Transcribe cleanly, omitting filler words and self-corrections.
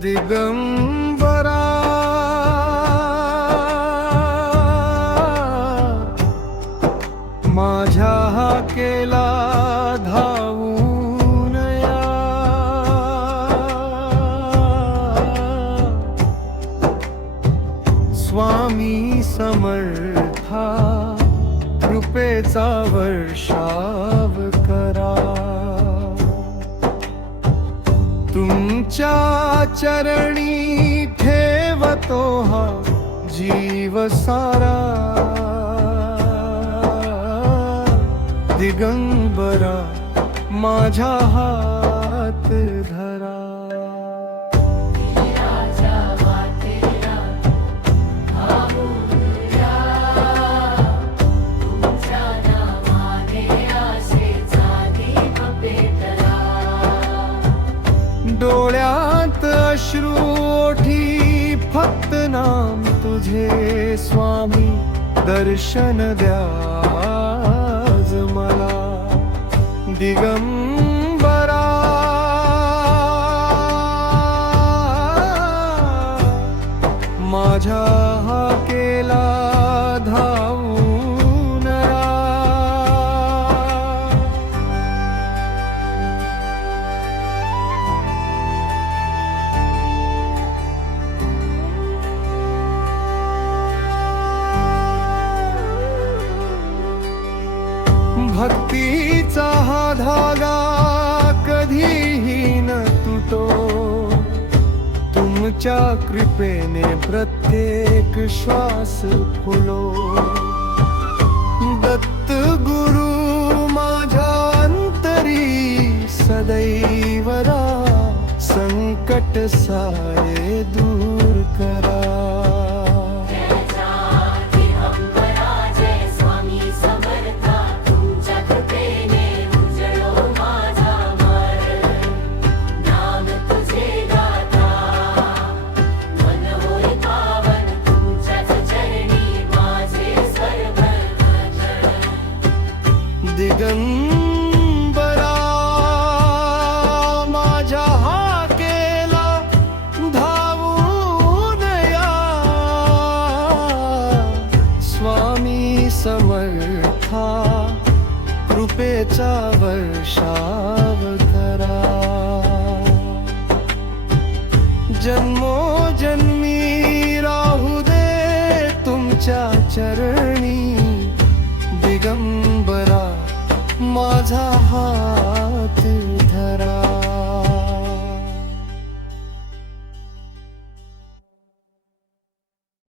दिगंबरा माझ्या हाकेला धावून या, स्वामी समर्था कृपेचा वर्षाव करा। तुमच्या चरणी ठेवतो हा जीव सारा, दिगंबरा माझा हात धरा। डोळ्यात अश्रू ओठी फक्त नाम तुझे स्वामी, दर्शन द्या आज मला। दिगंबरा माझ्या हाकेला धावून या, भक्तीचा हा धागा कधीही न तुटो, तुमच्या कृपेने प्रत्येक श्वास फुलो। दत्त गुरु माझ्या अंतरी सदैव राहा, संकट सारे दूर करा। दिगंबरा माझ्या हाकेला धावून या, स्वामी समर्था कृपेचा वर्षाव करा। जन्मोजन्मी राहू दे तुमच्या चरणी, दिगंबरा माझा हात